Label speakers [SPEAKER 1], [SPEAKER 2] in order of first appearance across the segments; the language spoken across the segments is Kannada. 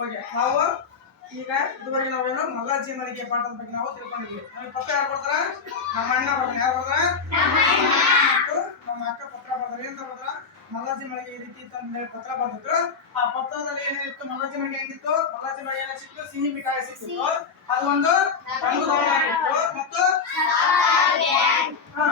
[SPEAKER 1] ಓಕೆ ನಾವು ಈಗ ಇದುವರೆಗೆ ನಾವೇನು ಮಗ ಮಳಿಗೆ ಪಾಠದ ಬಗ್ಗೆ ನಾವು ತಿಳ್ಕೊಂಡಿದ್ವಿ. ನಮಗೆ ಪತ್ರ ಯಾರು ಬರ್ತಾರ ನಮ್ಮ ಅಣ್ಣ ಬರ್ತಾನೆ ಯಾರು ಬರ್ತಾರ? ಮತ್ತು ನಮ್ಮ ಅಕ್ಕ ಪತ್ರ ಬರ್ತಾರೆ. ಏನ್ ಬರ್ತಾರ? ಮಲ್ಲಾಜಿ ಮಳಿಗೆ ಈ ರೀತಿ ಅಂತ ಹೇಳಿ ಪತ್ರ ಬರ್ತಿದ್ರು ಆ ಪತ್ರದಲ್ಲಿ ಏನಿತ್ತು ಮಲ್ಲಾಜಿ ಮಳಿಗೆ ಹೆಂಗಿತ್ತು? ಮಲ್ಲಾಜಿ ಮಳಿಗೆ ಏನ್ ಸಿಕ್ತು ಸಿಹಿ ಮಿಠಾಯಿ ಸಿಕ್ಕಿತ್ತು. ಅದು ಒಂದು ರಂಗು ಆಗಿತ್ತು ಮತ್ತು ಹಾ.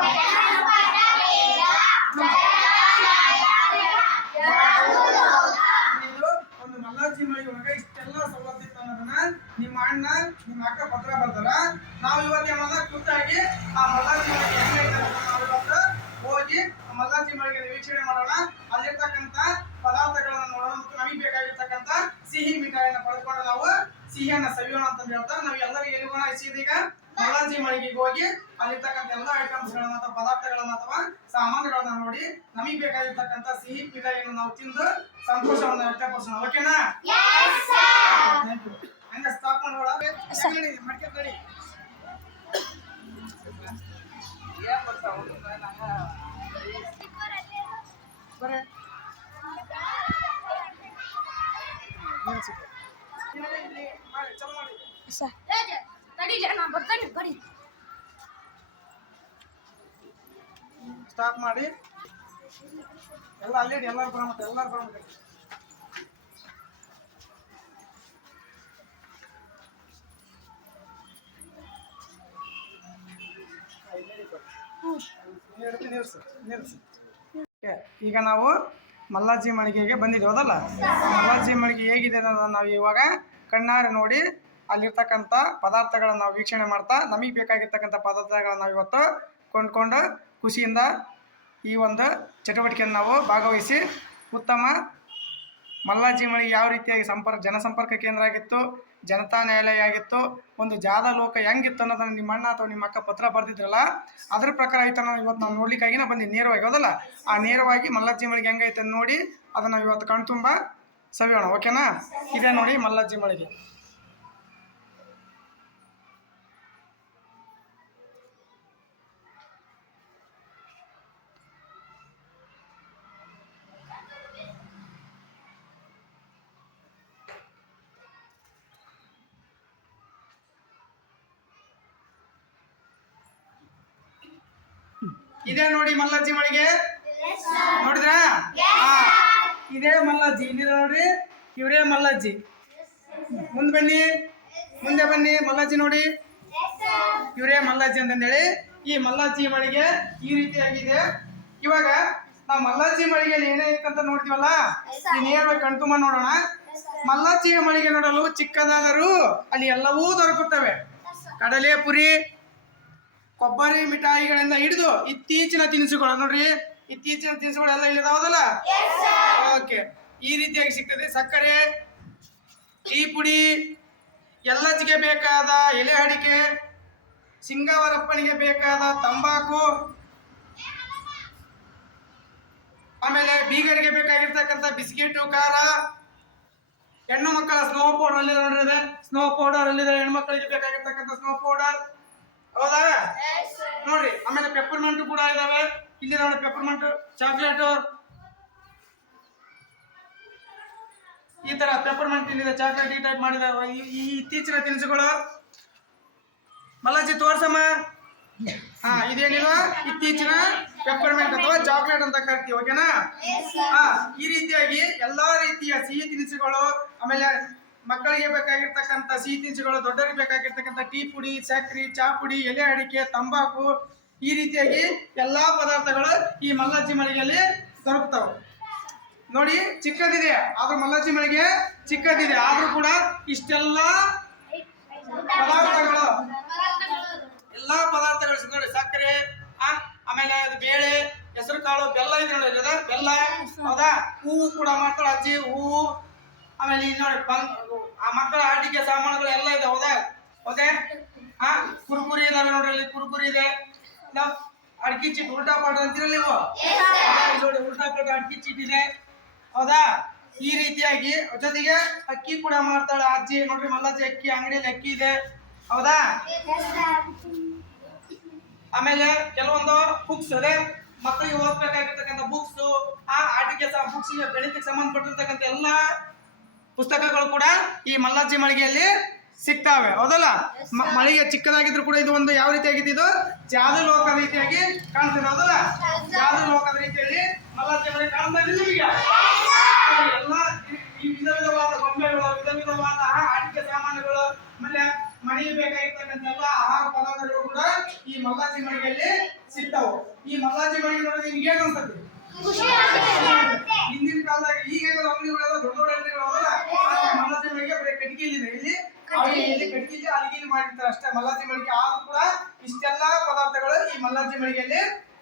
[SPEAKER 1] ಇದು ಒಂದು ಮಲ್ಲಾಜಿ ಮಳಿಗೆ ಒಳಗೆ ಇಷ್ಟೆಲ್ಲ ಸವಲತ್ತು ಇತ್ತು ಅನ್ನೋದನ್ನ ನಿಮ್ಮ ಅಣ್ಣ ನಿಮ್ಮ ಅಕ್ಕ ಪತ್ರ ಬರ್ತಾರ ನಾವು ಇವತ್ತು ಏನನ್ನ ಖುದ್ದಾಗಿ ಆ ಮಲ್ಲಾಜಿ ಮಳಿಗೆ ಹೆಂಗೈತೆ ಅನ್ನೋದನ್ನ ನಾವು ಇವತ್ತು ಹೋಗಿ ಆ ಮಲ್ಲಾಜಿ ಮಳಿಗೆ ವೀಕ್ಷಣೆ ಮಾಡೋಣ ಅಲ್ಲಿರ್ತಕ್ಕಂಥ ಪದಾರ್ಥಗಳನ್ನ ನೋಡೋಣ ಮತ್ತು ನಮಗೆ ಬೇಕಾಗಿರ್ತಕ್ಕಂಥ ಸಿಹಿ ಮಿಠಾಯಿನ ಪಡೆದುಕೊಂಡು ನಾವು ಸಿಹಿಯನ್ನ ಸವಿಯೋಣ ಅಂತ ಹೇಳ್ತಾ ನಾವು ಈಗ ಮಲ್ಲಾಜಿ ಮಳಿಗೆಗೆ ಹೋಗಿ ಅಲ್ಲಿರ್ತಕ್ಕಂಥ ಎಲ್ಲ ಐಟಮ್ಸ್ ಗಳನ್ನ ಅಥವಾ ಪದಾರ್ಥಗಳನ್ನ ಅಥವಾ ಸಾಮಾನುಗಳನ್ನ ನೋಡಿ ನಮಗೆ ಬೇಕಾಗಿರ್ತಕ್ಕಂಥ ಸಿಹಿ ಪಿಗಾಯನ್ನು ನಾವು ತಿಂದು ಸಂತೋಷವನ್ನ ವ್ಯಕ್ತಪಡಿಸೋಣ. ಓಕೆನಾ? ಹಂಗ ಸ್ಟಾಪ್ ಮಾಡೋಣ ನಡಿ ಚಲೋ ನಡಿ ಬರ್ರಿ ಇಲ್ಲಿ,
[SPEAKER 2] ಬರ್ತಾನೆ ಬಡಿ
[SPEAKER 1] ಸ್ಟಾಪ್ ಮಾಡಿ. ಎಲ್ಲ ಅಲ್ಲಿ ಎಲ್ಲರೂ ಎಲ್ಲರೂ ಬರಮತ್ತೆ ಎಲ್ಲರೂ ಬರಮತ್ತೆ ಮತ್ತೆ ಈಗ ನಾವು ಮಲ್ಲಾಜಿ ಮಳಿಗೆಗೆ ಬಂದಿದ್ದೀವಿ ಹೌದಲ್ಲ ಮಲ್ಲಾಜಿ ಮಳಿಗೆ ಹೇಗಿದೆ ಅನ್ನೋದನ್ನ ನಾವು ಇವಾಗ ಕಣ್ಣಾರೆ ನೋಡಿ ಅಲ್ಲಿರ್ತಕ್ಕಂಥ ಪದಾರ್ಥಗಳನ್ನು ನಾವು ವೀಕ್ಷಣೆ ಮಾಡ್ತಾ, ನಮಗೆ ಬೇಕಾಗಿರ್ತಕ್ಕಂಥ ಪದಾರ್ಥಗಳನ್ನು ನಾವು ಇವತ್ತು ಕೊಂಡ್ಕೊಂಡು ಖುಷಿಯಿಂದ ಈ ಒಂದು ಚಟುವಟಿಕೆಯನ್ನು ನಾವು ಭಾಗವಹಿಸಿ, ಉತ್ತಮ ಮಲ್ಲಾಜಿ ಮಳಿ ಯಾವ ರೀತಿಯಾಗಿ ಸಂಪರ್ಕ ಜನಸಂಪರ್ಕ ಕೇಂದ್ರ ಆಗಿತ್ತು, ಜನತಾ ನ್ಯಾಯಾಲಯ ಆಗಿತ್ತು, ಒಂದು ಜಾದ ಲೋಕ ಹೆಂಗಿತ್ತು ಅನ್ನೋದನ್ನ ನಿಮ್ಮ ಅಣ್ಣ ಅಥವಾ ನಿಮ್ಮ ಅಕ್ಕ ಪತ್ರ ಬರ್ದಿದ್ರಲ್ಲ, ಅದ್ರ ಪ್ರಕಾರ ಆಯ್ತು ನಾವು ಇವತ್ತು ನಾವು ನೋಡ್ಲಿಕ್ಕಾಗಿ ಬಂದು ನೇರವಾಗಿ ಹೌದಲ್ಲ? ಆ ನೇರವಾಗಿ ಮಲ್ಲಾಜಿ ಮಳಿಗೆ ಹೆಂಗೈತೆ ನೋಡಿ, ಅದನ್ನು ಇವತ್ತು ಕಣ್ತುಂಬ, ಸವಿಯೋಣ. ಓಕೆನಾ? ಇದೇ ನೋಡಿ ಮಲ್ಲಾಜಿ ಮಳಿಗೆ. ಇದೇ ನೋಡಿ ಮಲ್ಲಜ್ಜಿ ಮಳಿಗೆ? ನೋಡಿದ್ರಾ? ಇದೇ ಮಲ್ಲಜ್ಜಿ ಇಲ್ಲಿ ನೋಡ್ರಿ. ಇವರೇ ಮಲ್ಲಜ್ಜಿ. ಮುಂದೆ ಬನ್ನಿ. ಮುಂದೆ ಬನ್ನಿ ಮಲ್ಲಜ್ಜಿ ನೋಡಿ. ಇವರೇ ಮಲ್ಲಜ್ಜಿ ಅಂತಂದೇಳಿ. ಈ ಮಲ್ಲಜ್ಜಿ ಮಳಿಗೆ ಈ ರೀತಿಯಾಗಿದೆ. ಇವಾಗ ನಾವು ಮಲ್ಲಜ್ಜಿ ಮಳಿಗೆಯಲ್ಲಿ ಏನೇ ಇತ್ತಂತ ನೋಡ್ತೀವಲ್ಲ? ಈ ನೇರವಾಗಿ ಕಣ್ತುಂಬ ನೋಡೋಣ. ಮಲ್ಲಜ್ಜಿಯ ಮಳಿಗೆ ನೋಡಲು ಚಿಕ್ಕದಾದರೂ ಅಲ್ಲಿ ಎಲ್ಲವೂ ದೊರಕುತ್ತವೆ. ಕಡಲೆ ಪುರಿ ಕೊಬ್ಬರಿ ಮಿಠಾಯಿಗಳಿಂದ ಹಿಡಿದು ಇತ್ತೀಚಿನ ತಿನಿಸುಗಳು ನೋಡ್ರಿ. ಇತ್ತೀಚಿನ ತಿನಿಸುಗಳೆಲ್ಲ ಇಲ್ಲಿ ಇದಾವದಲ್ಲ ಓಕೆ ಈ ರೀತಿಯಾಗಿ ಸಿಗ್ತದೆ. ಸಕ್ಕರೆ ಟೀ ಪುಡಿ ಎಲ್ಲಚ್ಚಿಗೆ ಬೇಕಾದ ಎಲೆ ಅಡಿಕೆ ಸಿಂಗವರಪ್ಪನಿಗೆ ಬೇಕಾದ ತಂಬಾಕು ಆಮೇಲೆ ಬೀಗರಿಗೆ ಬೇಕಾಗಿರ್ತಕ್ಕಂಥ ಬಿಸ್ಕೆಟು ಖಾರ ಹೆಣ್ಣು ಮಕ್ಕಳ ಸ್ನೋ ಪೌಡರ್ ಅಲ್ಲಿ ನೋಡ್ರಿ ಸ್ನೋ ಪೌಡರ್ ಅಲ್ಲಿದೆ. ಹೆಣ್ಣು ಮಕ್ಕಳಿಗೆ ಬೇಕಾಗಿರ್ತಕ್ಕಂಥ ಸ್ನೋ ಪೌಡರ್ ಹೌದಾ? ನೋಡ್ರಿ ಆಮೇಲೆ ಪೆಪ್ಪರ್ಮೆಂಟ್ ಕೂಡ ಇದಾವೆ. ಇಲ್ಲಿ ನೋಡಿ ಪೆಪ್ಪರ್ಮೆಂಟ್ ಚಾಕ್ಲೇಟ್ ಈ ತರ ಪೆಪ್ಪರ್ಮೆಂಟ್ ಇಲ್ಲಿದೆ ಚಾಕ್ಲೇಟ್ ಈ ಟೈಪ್ ಮಾಡಿದಾವೆ ಈ ಇತ್ತೀಚಿನ ತಿನಿಸುಗಳು. ಮಲ್ಲಾಜಿ ತೋರ್ಸಮ್ಮ. ಹಾ ಇದೇನಿಲ್ವಾ? ಇತ್ತೀಚಿನ ಪೆಪ್ಪರ್ಮೆಂಟ್ ಅಥವಾ ಚಾಕ್ಲೇಟ್ ಅಂತ ಕರಿತೀವಿ ಓಕೆನಾ ಹಾ ಈ ರೀತಿಯಾಗಿ ಎಲ್ಲಾ ರೀತಿಯ ಸಿಹಿ ತಿನಿಸುಗಳು ಆಮೇಲೆ ಮಕ್ಕಳಿಗೆ ಬೇಕಾಗಿರ್ತಕ್ಕಂಥ ಸಿಹಿ ತಿನಿಸುಗಳು ದೊಡ್ಡವರಿಗೆ ಬೇಕಾಗಿರ್ತಕ್ಕಂಥ ಟೀ ಪುಡಿ ಸಕ್ಕರೆ ಚಾ ಪುಡಿ, ಎಲೆ ಅಡಿಕೆ, ತಂಬಾಕು ಈ ರೀತಿಯಾಗಿ ಎಲ್ಲಾ ಪದಾರ್ಥಗಳು ಈ ಮಲ್ಲಾಜಿ ಮಳಿಗೆಯಲ್ಲಿ ದೊರಕ್ತಾವೆ. ನೋಡಿ, ಚಿಕ್ಕದಿದೆ, ಆದ್ರೂ ಮಲ್ಲಾಜಿ ಮಳಿಗೆ ಚಿಕ್ಕದಿದೆ, ಆದ್ರೂ ಕೂಡ ಇಷ್ಟೆಲ್ಲ ಪದಾರ್ಥಗಳು. ಎಲ್ಲಾ ಪದಾರ್ಥಗಳು ನೋಡಿ, ಸಕ್ಕರೆ ಆಮೇಲೆ ಅದು ಬೇಳೆ ಹೆಸರು ಕಾಳು ಬೆಲ್ಲ ಇದೆ ನೋಡಿ ಬೆಲ್ಲ, ಹೌದಾ? ಹೂವು ಕೂಡ ಮಾಡ್ತಾಳೆ ಅಜ್ಜಿ, ಹೂವು ಆಮೇಲೆ ಇಲ್ಲಿ ನೋಡಿ ಬಂ- ಆ ಮಕ್ಕಳ ಆಟಿಕೆ ಸಾಮಾನುಗಳು ಎಲ್ಲ ಇದೆ ಹೌದಾ ಓಕೆ ಹಾ ಕುರುಕುರಿ ಇದಾವೆ ನೋಡ್ರಿ ಇಲ್ಲಿ ಕುರುಕುರಿ ಇದೆ. ಅಡ್ಕಿ ಚೀಟ್ ಉಲ್ಟಾ ಪಾಠ ಅಂತೀರಲ್ಲ ನೀವು? ನೋಡಿ ಉಲ್ಟಾ ಪಾಠ ಅಡ್ಕಿ ಚೀಟ್ ಇದೆ. ಹೌದಾ? ಈ ರೀತಿಯಾಗಿ ಜೊತೆಗೆ ಅಕ್ಕಿ ಕೂಡ ಮಾಡ್ತಾಳೆ ಅಜ್ಜಿ. ನೋಡ್ರಿ ಮಲ್ಲಾಜಿ ಅಕ್ಕಿ ಅಂಗಡಿಯಲ್ಲಿ ಅಕ್ಕಿ ಇದೆ. ಹೌದಾ? ಆಮೇಲೆ ಕೆಲವೊಂದು ಬುಕ್ಸ್ ಅದೇ ಮಕ್ಕಳಿಗೆ ಓದ್ಬೇಕಾಗಿರ್ತಕ್ಕಂಥ ಬುಕ್ಸ್ ಆ ಆಟಿಕೆ ಬುಕ್ಸ್ ಗಣಿತಕ್ಕೆ ಸಂಬಂಧಪಟ್ಟಿರ್ತಕ್ಕಂಥ ಎಲ್ಲ ಪುಸ್ತಕಗಳು ಕೂಡ ಈ ಮಲ್ಲಾಜಿ ಮಳಿಗೆಯಲ್ಲಿ ಸಿಗ್ತಾವೆ. ಹೌದಲ್ಲ? ಮಳಿಗೆ ಚಿಕ್ಕದಾಗಿದ್ರು ಕೂಡ ಇದು ಒಂದು ಯಾವ ರೀತಿಯಾಗಿದೆ ಇದು ಜಾದು ಲೋಕದ ರೀತಿಯಾಗಿ ಕಾಣ್ತದೆ. ಹೌದಲ್ಲ? ಜಾದು ಲೋಕದ ರೀತಿಯಲ್ಲಿ ಮಲ್ಲಾಜಿ ಮಳಿಗೆ ಕಾಣ್ತಾ ಇದೆ ನಿಮಗೆ. ಎಲ್ಲ ಈ- ವಿಧ ವಿಧವಾದ ಗೊಂಬೆಗಳು ವಿಧ ವಿಧವಾದ ಆಟಿಕೆ ಸಾಮಾನುಗಳು ಆಮೇಲೆ ಮನೆಗೆ ಬೇಕಾಗಿರ್ತಕ್ಕಂಥ ಎಲ್ಲ ಆಹಾರ ಪದಾರ್ಥಗಳು ಕೂಡ ಈ ಮಲ್ಲಾಜಿ ಮಳಿಗೆಯಲ್ಲಿ ಸಿಗ್ತಾವೆ. ಈ ಮಲ್ಲಾಜಿ ಮಳಿಗೆ ನೋಡಿದ್ರೆ ನಿಮ್ಗೆ ಏನ್ ಅನ್ಸ್ತದೆ ಹಿಂದಿನ ಕಾಲದಾಗ ಈಗ ಅಂಗಡಿಗಳು ಅವಲ್ಲ ಮಲ್ಲಾಜಿ ಮಳಿಗೆ ಬರೀ ಕಟ್ಗಿಲಿದೆ ಇಲ್ಲಿ ಅಲ್ಲಿಗೆ ಮಾಡಿರ್ತಾರೆ ಅಷ್ಟೇ. ಮಲ್ಲಾಜಿ ಮಳಿಗೆ ಆದ್ರೂ ಕೂಡ ಇಷ್ಟೆಲ್ಲ ಪದಾರ್ಥಗಳು ಈ ಮಲ್ಲಾಜಿ ಮಳಿಗೆಯಲ್ಲಿ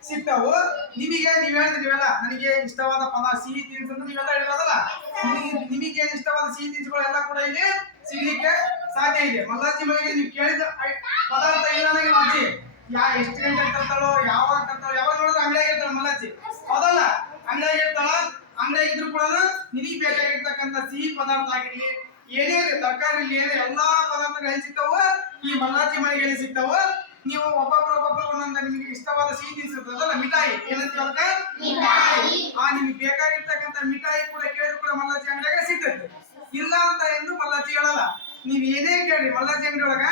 [SPEAKER 1] ಸಿಗ್ತಾವು. ನಿಮಗೆ ನೀವ್ ಹೇಳಿದ್ರೆ ನೀವೆಲ್ಲ ನನಗೆ ಇಷ್ಟವಾದ ಪದ ಸಿಹಿ ತಿನಿಸು ಅಂತ ನೀವೆಲ್ಲ ಹೇಳಿರೋದಲ್ಲ? ನಿಮಗೆ ಇಷ್ಟವಾದ ಸಿಹಿ ತಿನಿಸುಗಳೆಲ್ಲ ಕೂಡ ಇಲ್ಲಿ ಸಿಗ್ಲಿಕ್ಕೆ ಸಾಧ್ಯ ಇದೆ. ಮಲ್ಲಾಜಿ ಮಳಿಗೆ ನೀವು ಕೇಳಿದ ಪದಾರ್ಥ ಇಲ್ಲ ನನಗೆ ಮಾಜಿ ಯಾ ಎಷ್ಟು ಗಂಟೆಗೆ ತರ್ತಾಳೋ, ಯಾವಾಗ ತರ್ತಾಳೋ, ಯಾವಾಗ ನೋಡಿದ್ರೆ ಅಂಗಡಿಯಾಗ ಇರ್ತಾಳೆ ಮಲ್ಲಾಜಿ ಹೌದಲ್ಲ? ಅಂಗಡಿಯಾಗ ಇರ್ತಾಳ ಅಂಗಡಿಯಾಗ ಇದ್ರು ಕೂಡ ನಿನಗೆ ಬೇಕಾಗಿರ್ತಕ್ಕಂಥ ಸಿಹಿ ಪದಾರ್ಥ ಆಗಿರ್ಲಿ ಏನೇ ತರಕಾರಿ ಇರ್ಲಿ ಏನೇ ಎಲ್ಲಾ ಪದಾರ್ಥಗಳು ಸಿಗ್ತಾವ ಈ ಮಲ್ಲಾಜಿ ಮಳಿಗೆಯಲ್ಲಿ ಸಿಗ್ತಾವ ನೀವು ಒಬ್ಬೊಬ್ರು ಒಬ್ಬೊಬ್ರು ಒಂದೊಂದು ನಿಮಗೆ ಇಷ್ಟವಾದ ಸಿಹಿ ತಿನಿಸು ಇರ್ತದಲ್ಲ ಮಿಠಾಯಿ. ಏನಂತ ಮಿಠಾಯಿ. ಆ ನಿಮಗೆ ಬೇಕಾಗಿರ್ತಕ್ಕಂಥ ಮಿಠಾಯಿ ಕೂಡ ಕೇಳಿದ್ರು ಕೂಡ ಮಲ್ಲಾಚಿ ಅಂಗಡಿಯಾಗ ಸಿಗ್ತದೆ. ಇಲ್ಲ ಅಂತ ಎಂದು ಮಲ್ಲಾಚಿ ಹೇಳಲ್ಲ. ನೀವ್ ಏನೇ ಕೇಳ್ರಿ ಮಲ್ಲಾಚಿ ಅಂಗಡಿ ಒಳಗ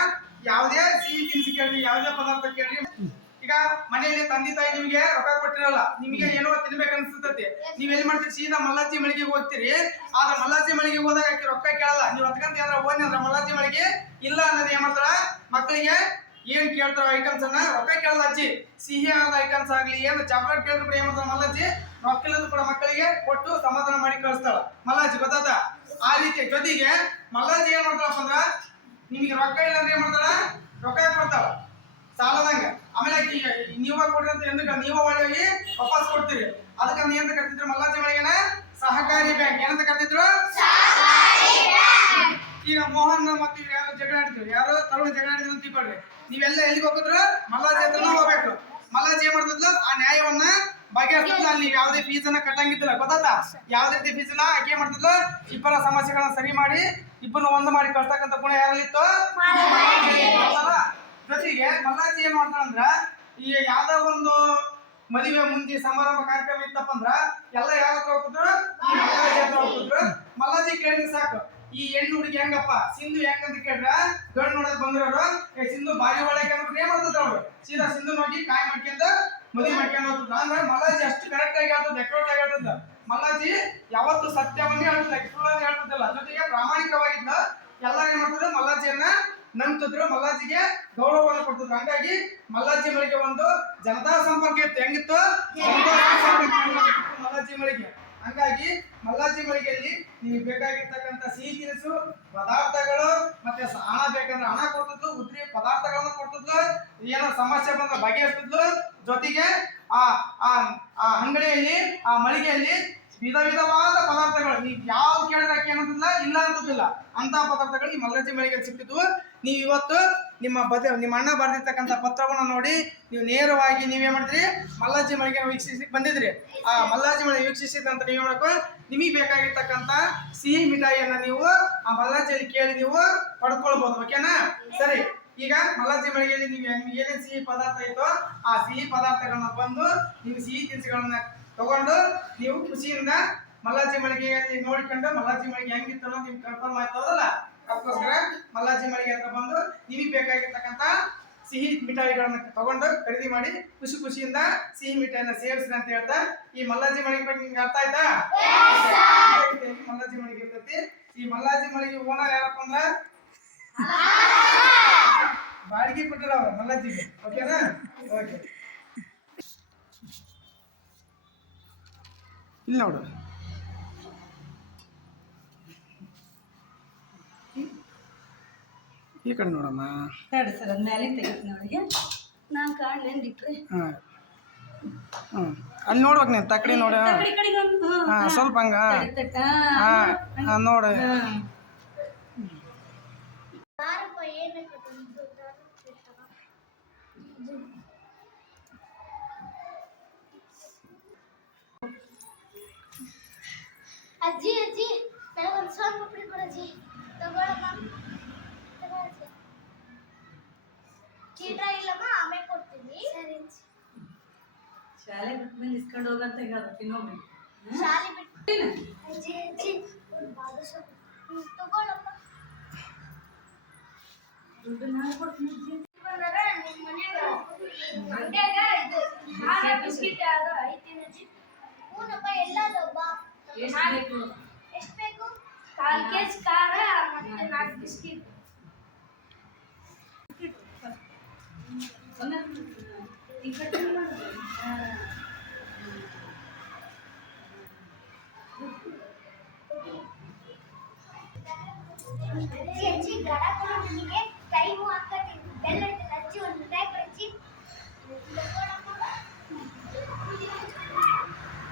[SPEAKER 1] ಯಾವುದೇ ಸಿಹಿ ತಿನಿಸು ಕೇಳ್ರಿ ಯಾವುದೇ ಪದಾರ್ಥ ಕೇಳ್ರಿ ಮನೆಯಲ್ಲಿ ತಂದೆ ತಾಯಿ ನಿಮಗೆ ರೊಕ್ಕ ಕೊಟ್ಟಿರಲ್ಲ ನಿಮಗೆ ಏನೋ ತಿನ್ಬೇಕು ಅನ್ಸುತ್ತೆ ನೀವ್ ಎಲ್ಲಿ ಮಾಡ್ತೀರಿ? ಸೀದಾ ಮಲ್ಲಾಜಿ ಮಳಿಗೆಗೆ ಹೋಗ್ತೀರಿ. ಆದ್ರೆ ಮಲ್ಲಾಜಿ ಮಳಿಗೆ ಹೋದಾಗ ಆಕಿ ರೊಕ್ಕ ಕೇಳಲ್ಲ. ನೀವು ಹತ್ಕಂತ ಏನಾರ ಹೋಗಿ ಅಂದ್ರೆ ಮಲ್ಲಾಜಿ ಮಳಿಗೆ ಇಲ್ಲ ಅನ್ನೋದು ಏನ್ ಮಾಡ್ತಾರ? ಮಕ್ಕಳಿಗೆ ಏನ್ ಕೇಳ್ತಾರ ಐಟಮ್ಸ್ ಅನ್ನ ರೊಕ್ಕ ಕೇಳಲ್ಲ ಅಜ್ಜಿ. ಸಿಹಿ ಆದ ಐಟಮ್ಸ್ ಆಗ್ಲಿ ಏನು ಚಾಕ್ಲೇಟ್ ಕೇಳಿದ್ರು ಕೂಡ ಏನ್ ಮಾಡ್ತಾರ ಮಲ್ಲಾಜಿ ರೊಕ್ಕ ಇಲ್ಲದ್ರು ಕೂಡ ಮಕ್ಕಳಿಗೆ ಕೊಟ್ಟು ಸಮಾಧಾನ ಮಾಡಿ ಕಳಿಸ್ತಾಳ. ಮಲ್ಲಾಜಿ ಗೊತ್ತಾತ? ಆ ರೀತಿ ಜೊತೆಗೆ ಮಲ್ಲಾಜಿ ಏನ್ ಮಾಡ್ತಾಳಪ್ಪ ಅಂದ್ರ ನಿಮಗೆ ರೊಕ್ಕ ಇಲ್ಲ ಅಂದ್ರೆ ಏನ್ ಮಾಡ್ತಾಳ? ರೊಕ್ಕ ಕೊಡ್ತಾಳ? ಸಾಲದಂಗ. ಆಮೇಲೆ ನೀವ ಕೊಡ್ರಿ ಅಂತ ಎಂದಕ್ಕ ನೀವ ಒಳ್ಳೆಯಾಗಿ ವಾಪಸ್ ಕೊಡ್ತೀರಿ. ಅದಕ್ಕೆ ನೀ ಅಂತ ಕರ್ತಿದ್ರು ಮಲ್ಲಾಜಿ ಮಳಿಗೆನ ಸಹಕಾರಿ ಬ್ಯಾಂಕ್. ಏನಂತ ಕರ್ತಿದ್ರು ಈಗ ಮೋಹನ್ ಮತ್ತೆ ಯಾರು ಜಗಳ ಆಡ್ತಿದ್ರು. ಯಾರು ತರುಣ ಜಗಳ ಆಡಿದ್ರು ಅಂತ ತಿಳ್ಕೊಳ್ರಿ. ನೀವೆಲ್ಲ ಎಲ್ಲಿಗೆ ಹೋಗಿದ್ರು ಮಲ್ಲಾಜಿ ಹತ್ರನ ಹೋಗ್ಬೇಕು. ಮಲ್ಲಾಜಿ ಏನ್ ಮಾಡ್ತಿದ್ಲು? ಆ ನ್ಯಾಯವನ್ನ ಬಗೆಹರಿಸಿದ್ಲು ಅಲ್ಲಿ ಯಾವುದೇ ಫೀಸ್ ಅನ್ನ ಕಟ್ಟಂಗಿದ್ದಿಲ್ಲ. ಗೊತ್ತಾತ ಯಾವ್ದೇ ರೀತಿ ಫೀಸ್ ಇಲ್ಲ. ಆಕೆ ಏನ್ ಮಾಡ್ತಿದ್ಲು? ಇಬ್ಬರ ಸಮಸ್ಯೆಗಳನ್ನ ಸರಿ ಮಾಡಿ ಇಬ್ಬರನ್ನ ಒಂದು ಮಾಡಿ ಕಳ್ತಕ್ಕಂಥ ಗುಣ ಯಾರಲ್ಲಿತ್ತು? ಜೊತೆಗೆ ಮಲ್ಲಾಜಿ ಏನ್ ಮಾಡ್ತಾನಂದ್ರ, ಈ ಯಾವ್ದೋ ಒಂದು ಮದುವೆ ಮುಂದೆ ಸಮಾರಂಭ ಕಾರ್ಯಕ್ರಮ ಇತ್ತಪ್ಪ ಅಂದ್ರ, ಎಲ್ಲ ಯಾರ ಹತ್ರ ಹೋಗ್ತಿದ್ರು? ಮಲ್ಲಾಜಿ ಹತ್ರ ಹೋಗ್ತಿದ್ರು. ಮಲ್ಲಾಜಿ ಕೇಳಿದ್ರೆ ಸಾಕು, ಈ ಹೆಣ್ಣು ಹುಡುಗಿ ಹೆಂಗಪ್ಪ? ಸಿಂಧು ಹೆಂಗಂತ ಕೇಳ್ರ ದೊಡ್ಡ ನೋಡಕ್ ಬಂದಿರೋರು ಸಿಂಧು ಬಾರಿ ಒಳಗೆ ಅಂದ್ಬಿಟ್ಟು ಏನ್ ಮಾಡ್ತಿದ್ರು ಅವ್ರು? ಸೀದಾ ಸಿಂಧು ನೋಡಿ ಕಾಯಿ ಮಾಡ್ಕೊಂತ ಮದುವೆ ಮಾಡ್ಕೊಂಡು ಹೋಗ್ತಿದ್ರು. ಅಂದ್ರೆ ಮಲ್ಲಾಜಿ ಅಷ್ಟು ಕರೆಕ್ಟ್ ಆಗಿ ಹೇಳ್ತದ ಎಕ್ಸ್ಪರ್ಟ್ ಆಗಿ ಹೇಳ್ತದ ಮಲ್ಲಾಜಿ ಯಾವತ್ತು ಸತ್ಯವನ್ನೇ ಹೇಳ್ತದ ಸುಳ್ಳನ್ನು ಹೇಳ್ತದಲ್ಲ ಜೊತೆಗೆ ಪ್ರಾಮಾಣಿಕವಾಗಿದ್ದ, ಎಲ್ಲರೂ ಏನ್ ಮಾಡ್ತಾರೆ ಮಲ್ಲಾಜಿಯನ್ನ ನಂಬ್ತಿದ್ರು ಮಲ್ಲಾಜಿಗೆ ಗೌರವವನ್ನು ಕೊಡ್ತಿದ್ರು. ಹಂಗಾಗಿ ಮಲ್ಲಾಜಿ ಮಳಿಗೆ ಒಂದು ಜನತಾ ಸಂಪರ್ಕ ಇತ್ತು. ಹೆಂಗಿತ್ತು? ಮಲ್ಲಾಜಿ ಮಳಿಗೆ. ಹಂಗಾಗಿ ಮಲ್ಲಾಜಿ ಮಳಿಗೆಯಲ್ಲಿ ನಿಮಗೆ ಬೇಕಾಗಿರ್ತಕ್ಕಂಥ ಸಿಹಿ ತಿನಿಸು, ಪದಾರ್ಥಗಳು ಮತ್ತೆ ಹಣ ಬೇಕಂದ್ರೆ ಹಣ ಕೊಡ್ತಿದ್ಲು, ಉದ್ರಿ ಪದಾರ್ಥಗಳನ್ನು ಕೊಡ್ತಿದ್ಲು, ಏನೋ ಸಮಸ್ಯೆ ಬಂದ ಬಗೆಹರಿಸ್ತಿದ್ಲು. ಜೊತೆಗೆ ಆ ಆ ಅಂಗಡಿಯಲ್ಲಿ, ಆ ಮಳಿಗೆಯಲ್ಲಿ ವಿಧ ವಿಧವಾದ ಪದಾರ್ಥಗಳು. ನೀವು ಯಾವ ಕೇಳಿದ್ರೆ ಏನಂತಿಲ್ಲ ಇಲ್ಲ ಅಂತದಿಲ್ಲ ಅಂತ ಪದಾರ್ಥಗಳು ಈ ಮಲ್ಲಾಜಿ ಮಳಿಗೆ ಸಿಗ್ತಿದ್ವು ನೀವು ಇವತ್ತು ನಿಮ್ಮ ಬದ ನಿಮ್ಮ ಅಣ್ಣ ಬರೆದಿರ್ತಕ್ಕಂಥ ಪತ್ರವನ್ನು ನೋಡಿ ನೀವು ನೇರವಾಗಿ ನೀವೇನ್ ಮಾಡಿದ್ರಿ ಮಲ್ಲಾಜಿ ಮಳಿಗೆ ವೀಕ್ಷಿಸಿ ಬಂದಿದ್ರಿ. ಆ ಮಲ್ಲಾಜಿ ಮಳಿಗೆ ವೀಕ್ಷಿಸಿದ ನಂತರ ನೀವು ಮಾಡಬೇಕು ನಿಮಗೆ ಬೇಕಾಗಿರ್ತಕ್ಕಂಥ ಸಿಹಿ ಮಿಠಾಯಿಯನ್ನ ನೀವು ಆ ಮಲ್ಲಾಜಿಯಲ್ಲಿ ಕೇಳಿ ನೀವು ಪಡ್ಕೊಳ್ಬಹುದು ಓಕೆನಾ ಸರಿ. ಈಗ ಮಲ್ಲಾಜಿ ಮಳಿಗೆಯಲ್ಲಿ ನೀವು ಏನೇನು ಸಿಹಿ ಪದಾರ್ಥ ಇತ್ತು ಆ ಸಿಹಿ ಪದಾರ್ಥಗಳನ್ನ ಬಂದು ನೀವು ಸಿಹಿ ತಿನಿಸುಗಳನ್ನ ತಗೊಂಡು ನೀವು ಖುಷಿಯಿಂದ ಮಲ್ಲಾಜಿ ಮಳಿಗೆ ನೋಡಿಕೊಂಡು ಮಲ್ಲಾಜಿ ಮಳಿಗೆ ಹೆಂಗಿತ್ತು ಅನ್ನೋದು ನಿಮ್ಗೆ ಕನ್ಫರ್ಮ್ ಆಯ್ತದಲ್ಲ ಅದಕ್ಕೋಸ್ಕರ ಮಲ್ಲಾಜಿ ಮಳಿಗೆ ಹತ್ರ ಬಂದು ನಿಮಗೆ ಬೇಕಾಗಿರ್ತಕ್ಕಂಥ ಸಿಹಿ ಮಿಠಾಯಿಗಳನ್ನ ತಗೊಂಡು ಖರೀದಿ ಮಾಡಿ ಖುಷಿ ಖುಷಿಯಿಂದ ಸಿಹಿ ಮಿಠಾಯಿನ ಸೇವಿಸ್ರಿ ಅಂತ ಹೇಳ್ತಾ ಈ ಮಲ್ಲಾಜಿ ಮಳಿಗೆ ಬಗ್ಗೆ ನಿಮ್ಗೆ ಅರ್ಥ ಆಯ್ತಾ? ಮಲ್ಲಾಜಿ ಮಳಿಗೆ ಇರ್ತೈತಿ. ಈ ಮಲ್ಲಾಜಿ ಮಳಿಗೆ ಓನರ್ ಯಾರಪ್ಪ ಅಂದ್ರ? ಬಾಡಿಗೆ ಕೊಟ್ಟಿಲ್ಲ ಅವ್ರ ಮಲ್ಲಾಜಿಗೆ. ಓಕೆನಾ ಓಕೆ ಇಲ್ಲಿ ನೋಡು. ಈ ಕಡೆ ನೋಡಮ್ಮ.
[SPEAKER 3] ತಡಿ ಸರ್ ಅದ್ಮೇಲೆ ಮ್ಯಾಲಿಂದ ತೆಗಿತೀನಿ ಅವಳಿಗೆ ನಾನು ಕಾಣ್ ಎಂದಿಟ್ರಿ
[SPEAKER 1] ಹಾಂ. ಹ್ಞೂ ಅಲ್ಲಿ ನೋಡ್ಬೇಕು ನೀನು ತಕ್ಕಡಿ ನೋಡ. ಹಾಂ ಸ್ವಲ್ಪ ಹಂಗ. ಹಾಂ ನೋಡು
[SPEAKER 3] ಹಾ.
[SPEAKER 2] ಅಜ್ಜಿ ಅಜ್ಜಿ ನನಗೊಂದು ಸೋನ್ ಪುಡಿ ಕೊಡಜ್ಜಿ ತಗೊಳಮ್ಮ ತಗೊಳಜ್ಜಿ ಚೀಟ ಇಲ್ಲಮ್ಮ ಆಮೇಲೆ ಕೊಡ್ತೀನಿ ಸರಿ
[SPEAKER 3] ಶಾಲೆ ಬಿಟ್ಟು ಬಂದು ಇಸ್ಕೊಂಡು ಹೋಗಂತ ಹೇಳ ಇನ್ನೊಮ್ಮೆ
[SPEAKER 2] ಶಾಲೆ ಬಿಟ್ಟು ಅಜ್ಜಿ ಅಜ್ಜಿ ಒಂದು ಬಾದುಷಾ ಹ್ಮ್, ತಗೊಳಮ್ಮ
[SPEAKER 3] ದುಡ್ಡು ನಾನು ಕೊಡ್ತೀನಿ ಅಜ್ಜಿ.
[SPEAKER 2] ಬಂದಾಗ ನಿಮ್ ಮನ್ಯಾಗ ಅಂಗ್ಡ್ಯಾಗ ಇದು ಹಾಲ ಬಿಸ್ಕಿಟ್ ಅದು ಐತೇನಜ್ಜಿ ಹೂನಪ್ಪ ಎಲ್ಲದಬ್ಬ
[SPEAKER 3] ಎಷ್ಟು ಬೇಕು
[SPEAKER 2] ಎಷ್ಟು ಬೇಕು ಕಾಲ್ ಕೆಜಿ ಖಾರ ಮತ್ತೆ ನಾಲ್ಕು ಬಿಸ್ಕಿಟ್
[SPEAKER 3] ಒಂದೇ ಈ ಕಡೆ ಮಾಡು. ಹಾ.
[SPEAKER 2] ಅಜ್ಜಿ ಅಜ್ಜಿ ಗಡ ಕೊಡು ನನಗೆ ಟೈಮು ಹಾಕತ್ತೀನಿ ಬೆಲ್ಲ ಹೊಡಿತೀನಿ ಅಜ್ಜಿ ಒಂದು ಮಿಠಾಯಿ ಕೊಡು ಅಜ್ಜಿ ತಗೊಳಮ್ಮ.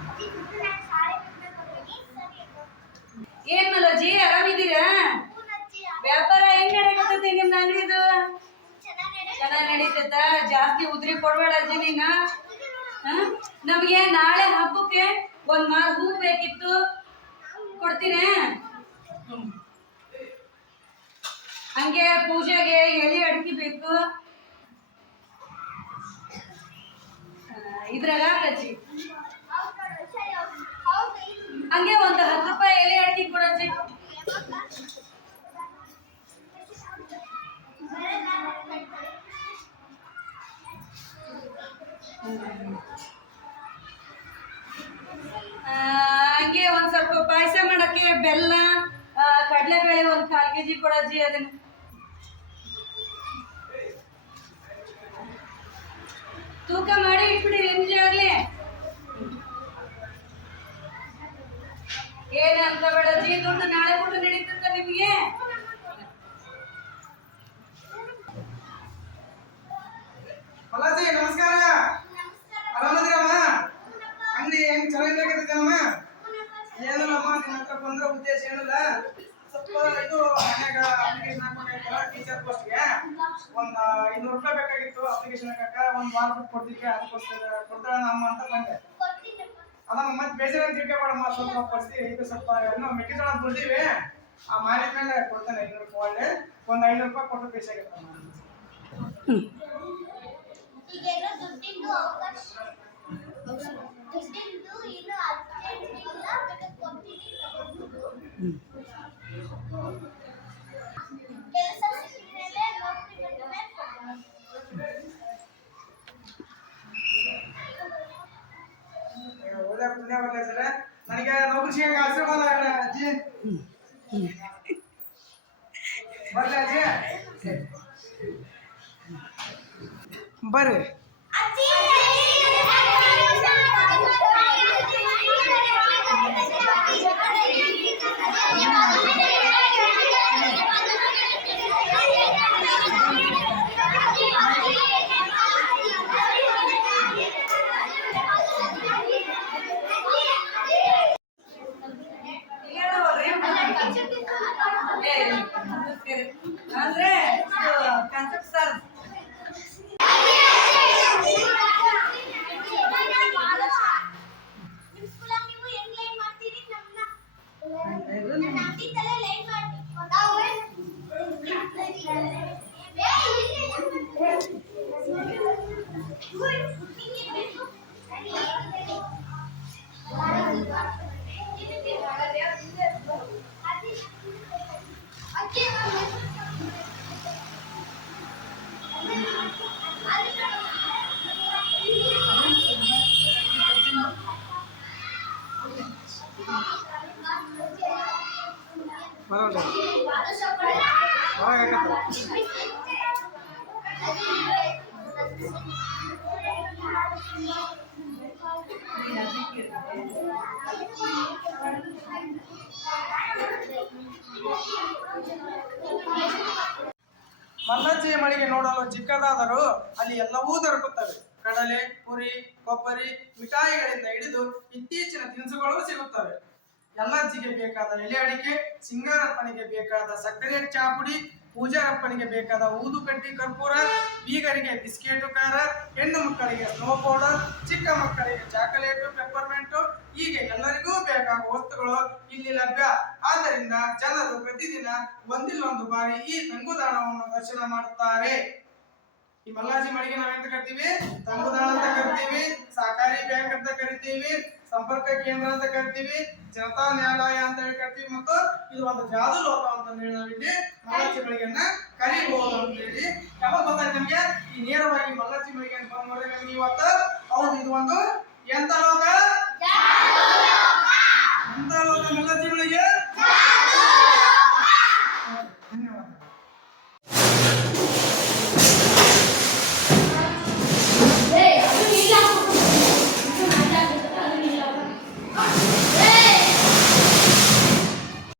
[SPEAKER 2] ಅಜ್ಜಿ ದುಡ್ಡು ನಾನು ಸಾಲೆ ಬಿಡ್ಬೇಕು ಹೋಗ್ತೀನಿ. ಸರಿ ಅಕ್ಕ.
[SPEAKER 3] ಏನ್ ಮಲೋಜಿ ಆರಾಮಿದ್ದೀರಾ
[SPEAKER 2] ಹೂನ್ ಅಜ್ಜಿ
[SPEAKER 3] ವ್ಯಾಪಾರ ಹೆಂಗ್ ನಡೆಯಕತ್ತೈತಿ ನಿಮ್ ಅಂಗಡಿದು
[SPEAKER 2] ಚೆನ್ನಾಗಿ ನಡೆ
[SPEAKER 3] ಚೆನ್ನಾಗ್ ನಡೀತೈತ ಜಾಸ್ತಿ ಉದ್ರಿ ಕೊಡ್ಬೇಡ ಅಜ್ಜಿ ನೀನ ಹ? ನಮ್ಗೆ ನಾಳೆ ಹಬ್ಬಕ್ಕೆ ಒಂದ್ ಮಾರ್ ಹೂ ಬೇಕಿತ್ತು ಕೊಡ್ತೀನಿ ಹ್ಮ್. ಹಂಗೆ ಪೂಜೆಗೆ ಎಲೆ ಅಡಿಕೆ ಬೇಕು ಆ, ಇದ್ರಾಗ ಕಚ್ಚಿ
[SPEAKER 2] ಹೌದು ನೋಡು, ಸರಿ ಹೌದು. ಹೌದು ಇದು
[SPEAKER 3] ಹಂಗೆ ಒಂದ್ ಹತ್ತು ರೂಪಾಯಿ ಎಲೆ ಅಡಿಕೆ ಕೊಡಜ್ಜಿ
[SPEAKER 2] ಬರೀ ನಾನು ಕಟ್ಕೊಳ್ಳಿ.
[SPEAKER 3] ಆ, ಹಂಗೆ ಒಂದ್ ಸ್ವಲ್ಪ ಪಾಯಸ ಮಾಡಕ್ಕೆ ಬೆಲ್ಲ ಆ, ಕಡ್ಲೆಬೇಳೆ ಒಂದ್ ಕಾಲ್ ಕೆಜಿ ಕೊಡಜ್ಜಿ ಅದನ್ನ ತೂಕ ಮಾಡಿ ಇಟ್ಬಿಡಿ ನಿಮ್ಜಿ ಆಗ್ಲಿ ಏನ್ ಅಂತ ಬೇಡಜ್ಜಿ ದುಡ್ಡು ನಾಳೆ ಕೊಟ್ಟು ನಡೀತದ ನಿಮ್ಗೆ
[SPEAKER 1] ಮಲ್ಲಾಜಿ ನಮಸ್ಕಾರ ಆರಾಮದಿರಮ್ಮ ಅಂಗಡಿ ಹೆಂಗ್ ಚೆನ್ನಾಗಿರ್ಬೇಕತ್ತಮ್ಮ ಏನಿಲ್ಲಮ್ಮ ನಿನ್ನ ಹತ್ರ ಬಂದ್ರೆ ಉದ್ದೇಶ ಏನಿಲ್ಲ ಸ್ವಲ್ಪ ಇದು ಮನ್ಯಾಗ ಅಪ್ಲಿಕೇಶನ್ ಹಾಕ್ಬೇಕಾಗಿತ್ತಲ್ಲ ಟೀಚರ್ ಪೋಸ್ಟ್ಗೆ ಒಂದ್ ಐನೂರು ರೂಪಾಯಿ ಬೇಕಾಗಿತ್ತು ಅಪ್ಲಿಕೇಶನ್ ಹಾಕಕ್ಕ. ಒಂದು ವಾರ ಬಿಟ್ಟು ಕೊಡ್ತಿದ್ದೆ ಅದಕ್ಕೋಸ್ಕರ ಕೊಡ್ತಾಳ ಅಮ್ಮ ಅಂತ ಬಂದೆ. ಅದಮ್ಮ ಮತ್ತೆ ಬೇಜಾರ ತಿಳ್ಕೊಬೇಡಮ್ಮ ಸ್ವಲ್ಪ ಪರಿಸ್ಥಿತಿ ಇದು ಸ್ವಲ್ಪ ಏನೋ ಮೆಕ್ಕೆಜೋಳ ಬಿಡ್ತೀವಿ ಆ ಮೇಲೆ ಕೊಡ್ತಾನೆ ಐನೂರು ರೂಪಾಯಿ ಒಳ್ಳೆ. ಒಂದು ಐನೂರು ರೂಪಾಯಿ ಕೊಟ್ಟು ಬೇಸಾಗಿತ್ತಮ್ಮ
[SPEAKER 2] ಈಗೇನೋ ದುಡ್ಡಿಂದು ಅವಕಾಶ ದುಡ್ಡಿಂದು ಇನ್ನು ಅರ್ಜೆಂಟ್ ಇಲ್ಲ ಬೇಕಾದ್ರೆ ಕೊಡ್ತೀನಿ ತಗೊಂಡು ಕೆಲಸ ಸಿಕ್ಕಿದ ಮೇಲೆ ನೌಕರಿ ಬಂದ ಮೇಲೆ ಕೊಡ್ತೀನಿ.
[SPEAKER 1] ಒಳ್ಳೆ ಪುಣ್ಯ ಒಳ್ಳೆ ಸರ ನನಗೆ ನೌಕರಿ ಸಿಗಂಗ ಆಶೀರ್ವಾದ ಹೇಳ ಅಜ್ಜಿ ಬರ್ಲಿ ಅಜ್ಜಿ ಬರ್ರಿ
[SPEAKER 2] ಅಜ್ಜಿ
[SPEAKER 3] ಅಂದ್ರೆ ಕಾನ್ಸೆಪ್ಟ್ ಸರ್
[SPEAKER 2] ನಿಮ್ ಸ್ಕೂಲಾಗ ನೀವು ಹೆಂಗ್ ಲೈನ್ ಮಾಡ್ತೀರಿ ನಮ್ನ ನನ್ನ ಅಂಗಡಿದಲ್ಲೇ ಲೈನ್ ಮಾಡಿ
[SPEAKER 1] ಬರೋಲ್ಲ ಹೊರಗೆ ಹಾಕತ್ತ ಮಲ್ಲಜ್ಜಿ ಮಳಿಗೆ ನೋಡಲು ಚಿಕ್ಕದಾದರೂ ಅಲ್ಲಿ ಎಲ್ಲವೂ ದೊರಕುತ್ತವೆ. ಕಡಲೆ, ಪುರಿ, ಕೊಬ್ಬರಿ, ಮಿಠಾಯಿಗಳಿಂದ ಹಿಡಿದು ಇತ್ತೀಚಿನ ತಿನಿಸುಗಳು ಸಿಗುತ್ತವೆ. ಎಲ್ಲಜ್ಜಿಗೆ ಬೇಕಾದ ಎಲೆ ಅಡಿಕೆ, ಸಿಂಗಾರಪ್ಪನಿಗೆ ಬೇಕಾದ ಸಕ್ಕರೆ ಚಾಪುಡಿ, ಪೂಜಾರಪ್ಪನಿಗೆ ಬೇಕಾದ ಊದುಕಡ್ಡಿ ಕರ್ಪೂರ, ಬೀಗರಿಗೆ ಬಿಸ್ಕೆಟು ಕಾರ ಹೆಣ್ಣು ಮಕ್ಕಳಿಗೆ ಸ್ನೋ ಪೌಡರ್ ಚಿಕ್ಕ ಮಕ್ಕಳಿಗೆ ಚಾಕೊಲೇಟು ಪೆಪ್ಪರ್ಮೆಂಟು ಹೀಗೆ ಎಲ್ಲರಿಗೂ ಬೇಕಾಗುವ ವಸ್ತುಗಳು ಇಲ್ಲಿ ಲಭ್ಯ. ಆದ್ದರಿಂದ ಜನರು ಪ್ರತಿದಿನ ಒಂದಿಲ್ಲೊಂದು ಬಾರಿ ಈ ತಂಗುದಾಣವನ್ನು ದರ್ಶನ ಮಾಡುತ್ತಾರೆ. ಈ ಮಲ್ಲಾಜಿ ಮಳಿಗೆ ನಾವೆಂತ ಕರಿತೀವಿ ತಂಗುದಾಣ ಅಂತ ಕರಿತೀವಿ ಸಹಕಾರಿ ಬ್ಯಾಂಕ್ ಅಂತ ಕರಿತೀವಿ, ಸಂಪರ್ಕ ಕೇಂದ್ರ ಅಂತ ಕರಿತೀವಿ ಜನತಾ ನ್ಯಾಯಾಲಯ ಅಂತ ಹೇಳಿ ಕರಿತೀವಿ ಮತ್ತು ಇದು ಒಂದು ಜಾದು ಲೋಕ ಅಂತ ಹೇಳಿ ನಾವು ಇಲ್ಲಿ ಮಲ್ಲಚ್ಚಿ ಮಳಿಗೆಯನ್ನ ಕರಿಬಹುದು ಅಂತ ಹೇಳಿ. ಯಾವಾಗ ಗೊತ್ತಾಯ್ತು ನಮ್ಗೆ? ಈ ನೇರವಾಗಿ ಮಲ್ಲಚ್ಚಿ ಮಳಿಗೆ ಅಂತ ನೋಡ್ರಿ ನಮ್ಗೆ ಇವತ್ತು, ಹೌದು, ಇದು ಒಂದು ಎಂತ ಲೋಕ?